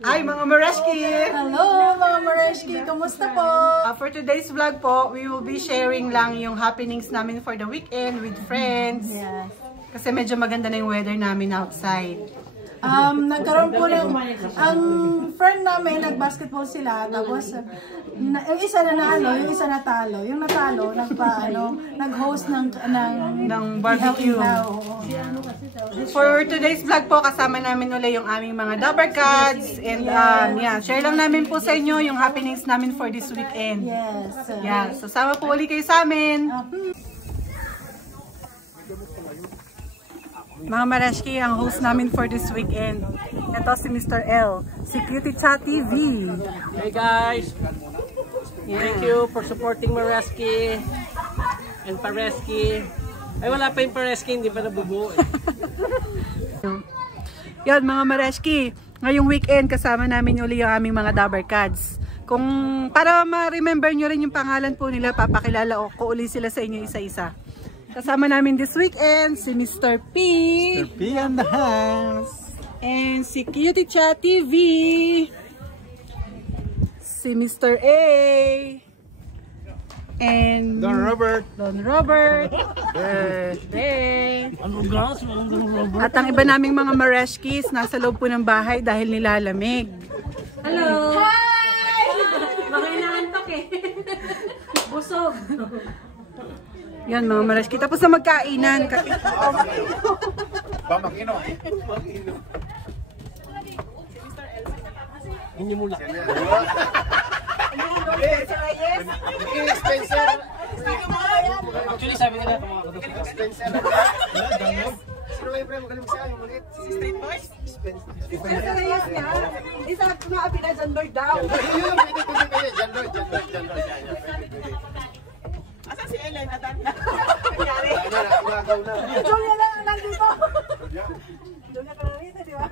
Hi mga Mareshki! Hello mga Mareshki! Kamusta po? For today's vlog po, we will be sharing lang yung happenings namin for the weekend with friends. Yes. Kasi medyo maganda na yung weather namin outside. Nagkaroon po ng, ang friend namin, nag-basketball sila, tapos yung isa nanalo, yung isa natalo. Yung natalo, nag-host ng barbecue. For today's vlog po, kasama namin ulit yung aming mga Dabber Cats. And yeah, share lang namin po sa inyo yung happenings namin for this weekend. Yes. Yeah, sasama po ulit kayo sa amin. Mga Mareshki, ang host namin for this weekend. Ito si Mr. L, si Cutie Chat TV. Hey guys! Thank you for supporting Mareshki and Pareski. Ay wala pa yung Pareski, hindi pa nabubuo eh. Yan mga Mareshki, ngayong weekend kasama namin uli yung aming mga Dabber Cats. Kung para ma-remember nyo rin yung pangalan po nila, papakilala ko uli sila sa inyo isa-isa. Kasama namin this weekend si Mr. P. Mr. P on the house. And si Cutie Chat TV. Si Mr. A. And Don Robert. Don Robert. At ang iba naming mga Mareshkis nasa loob po ng bahay dahil nilalamig. Hello! Hi! Baka inaantok eh. Busog. Yan mga Mareshki. Tapos na magkainan. Pamakino. Hindi muna. Spencer. Actually sabi nila Spencer. Sino kayo pre? Magaling siya. Yung ulit. Si Street Boys? Spencer Reyes nga. Isa kumaabi na John Lloyd daw. Yun, pwede. John Lloyd. Asa si Ellen? Atan? Umagaw na. Julia lang ang nandito. Julia ka na rin, di ba?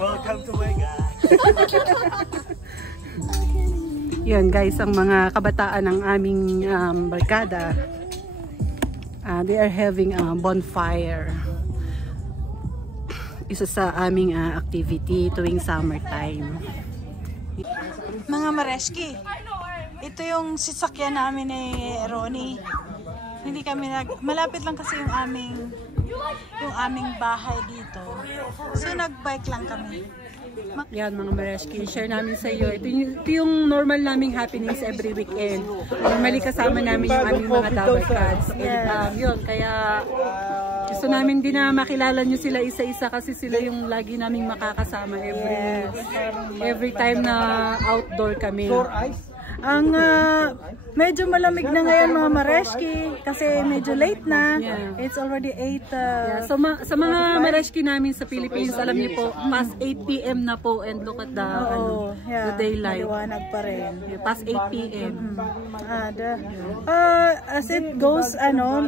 Welcome to my God. Yan guys, ang mga kabataan ng aming barkada. They are having a bonfire. Isa sa aming activity tuwing summertime. Mga Mareshki, ito yung sasakyan namin ni Ronnie. Hindi kami malapit lang kasi yung aming bahay dito. So nag-bike lang kami. Yan mga Mareshki, share namin sa iyo. Ito yung normal naming happenings every weekend. Normally kasama namin yung aming mga Dabber Cats. And yun, kaya gusto namin din na makilala nyo sila isa-isa kasi sila yung lagi naming makakasama every time na outdoor kami. Ang medyo malamig na ngayon mga Mareshki kasi medyo late na. It's already 8. So sa mga Mareshki namin sa Philippines, alam niyo po, past 8 PM na po and look at the the daylight. Maliwanag pa rin. Past 8 PM. As it goes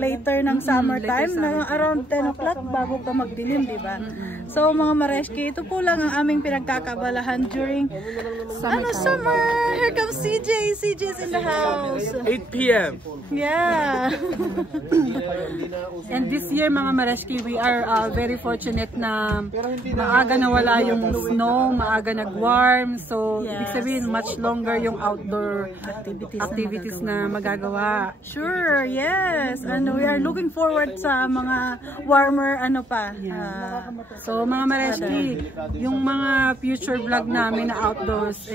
later ng summertime na around 10 o'clock bago pa magdilim, di ba? So mga Mareshki, ito po lang ang aming pinagkakabalahan during summer. Here comes CJ. Yay! CJ's in the house. 8 p.m. Yeah. And this year mga Mareski, we are very fortunate na maaga nawala yung snow, maaga nag-warm. So, ibig sabihin, much longer yung outdoor activities na magagawa. Sure, yes. And we are looking forward sa mga warmer pa. So mga Mareski, yung mga future vlog namin na outdoors,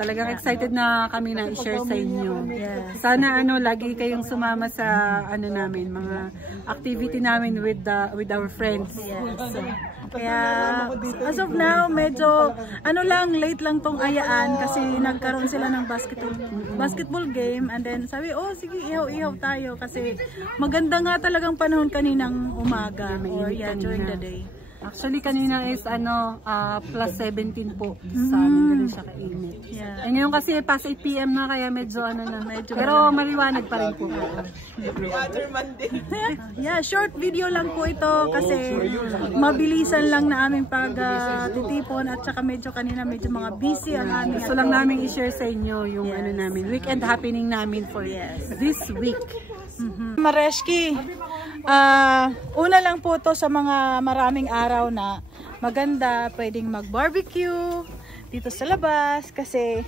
talagang excited na kami na i-share sa inyo. Sana lagi kayong sumama sa namin, mga activity namin with our friends. Kaya as of now, medyo late lang tong ayaan kasi nagkaroon sila ng basketball game, and then sabi, sige, ihaw-ihaw tayo kasi maganda nga talagang panahon kaninang umaga or during the day. Actually, kanina is plus 17 po sa amin, ganun siya kainit. Eh, ngayon kasi past 8 p.m. na, kaya medyo pero maliwanag pa rin po. Yeah, short video lang po ito kasi mabilisan lang na aming pag-titipon at saka medyo medyo mga busy ang aming. Gusto lang namin i-share sa inyo yung namin, weekend happening namin for this week. Mareski, una lang po to sa mga maraming araw na maganda, pwedeng mag-barbecue dito sa labas kasi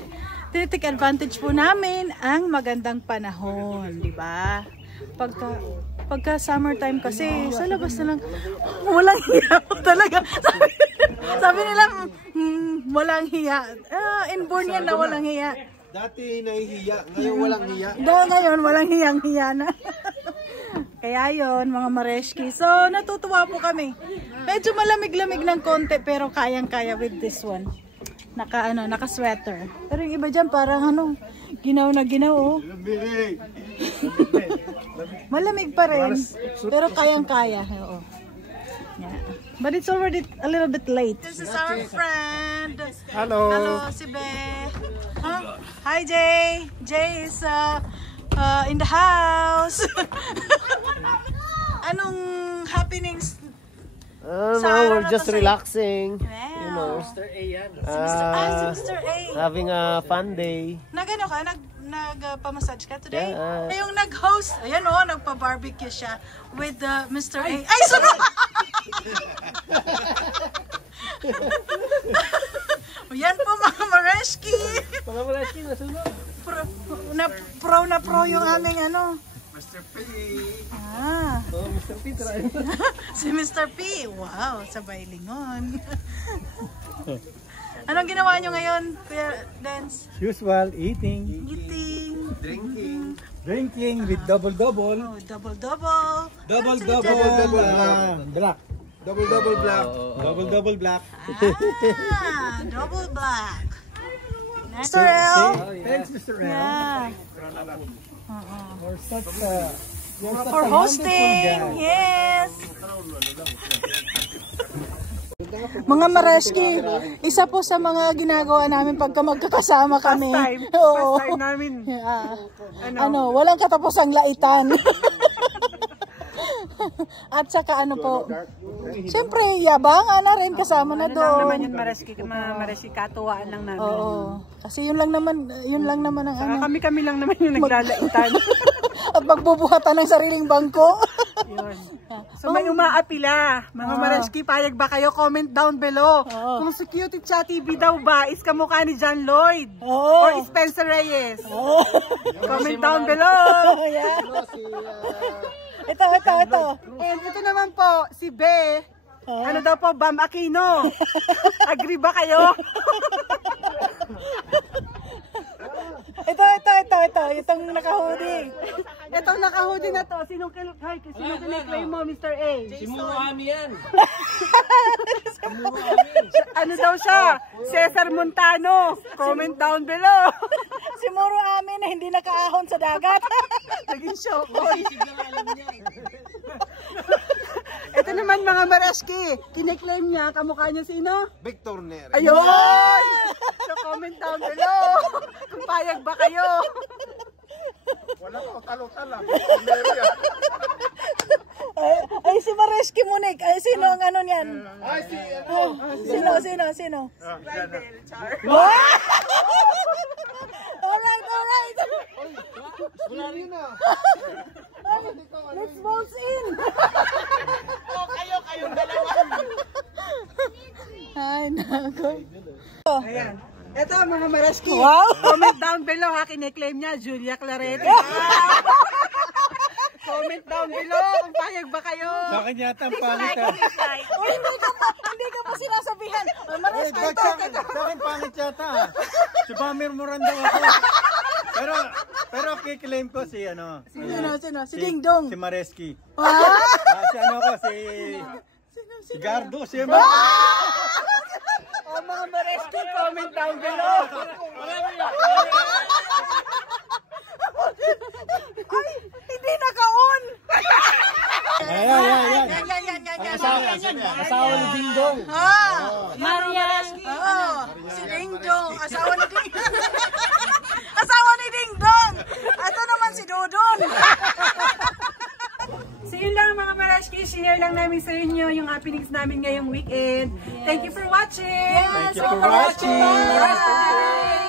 tinitake advantage po namin ang magandang panahon, di ba? Pagka summertime kasi sa labas na lang walang hiya talaga. Sabi nila walang hiya. Inborn yan na walang hiya. Dati nahihiya, ngayon walang hiya. Ngayon walang hiyang-hiya na. Kaya yon mga Mareski. So natutuwa po kami. Medyo malamig-lamig ng konti pero kayang-kaya with this one. Naka-sweater. Pero yung iba dyan parang ginaw na ginaw. Malamig pa rin. Pero kayang-kaya. Oo. Yeah. But it's already a little bit late. This is our friend. Hello. Hello, si Be. Hi, Jay. Jay is in the house. Anong happenings? No, we're just relaxing. Wow. You know. Mr. A yan. Si Mr. A. Having a fun day. Nagano ka? Nagpa-massage ka today? Yeah. Yung nag-host, ayan nagpa-barbecue siya with Mr. A. Ay, sunod! Yan po mga Mareski. Mga Mareski, nasunod. Pro na pro yung aming Mr. P. Mr. P, try. Si Mr. P. Wow, sabay lingon. Anong ginawa nyo ngayon, Kuya Dance? Usual, eating, drinking with double-double. Oh, double-double. Black. Double black. Double black. Double black. Mr. L. Thanks, Mr. L. Yeah. For hosting. Yes. Mga Mareski, isa po sa mga ginagawa namin pagka magkakasama kami. First time namin. Walang katapusang laitan. At saka siyempre yabangan na rin kasama na doon. Lang naman yung Mareski, katuwaan lang namin. Oo. Kasi yun lang naman ang Kami lang naman yung naglalaitan. At magbubuhatan ng sariling bangko. Yun. So may umaapila. Mga Mareski, payag ba kayo? Comment down below. Kung si Cutie Chatty TV daw ba is kamukha ni John Lloyd or Spencer Reyes. Comment down below. Yeah. Ito. And ito naman po, si Be. Ano daw po, Bam Aquino. Agree ba kayo? Ito. Itong naka-hoodie. Itong naka-hoodie na to. Sinong kiniklaim mo, Mr. A? Si Muami yan. Ano daw siya? Cesar Montano. Comment down below. Si Moro Amin na hindi nakaahon sa dagat. Naging shock. Ito naman mga Mareski. Kiniklaim niya, kamukha niya sino? Victor Neri. Ayun! So comment down below kung payag ba kayo. Wala ko talo-tala. Ay, si Mareski Munik. Ay, sino ang niyan? Ay, Sino? Char. Wala Wala rin na. Let's bounce in! Kayo dalawa. Ay, nako. Ayan. Ito mga Mareski. Wow! Comment down below ha, kine-claim niya, Julia Clarete. Comment down below kung payag ba kayo. Sa akin yata ang pangit ah. Uy, hindi ka pa sinasabihan. Mareski Sa ito. akin pangit yata ah. Si Bamir Morandang ako. Pero kiklaim ko si ano. Sino? Si Ding Dong. Si Mareski. Ah? Si ano ko, si Gardo, si Emma. O mga Mareski, comment down below. Ay, hindi naka-on. Ayan. Asawa ni Ding Dong. Si Ding Dong. Asawa ni Ding Asawa ni Ding Dong. Ito naman si Dodon. So yun lang mga Mareski, share lang namin sa inyo yung happenings namin ngayong weekend. Thank you for watching! Thank you for watching. Bye!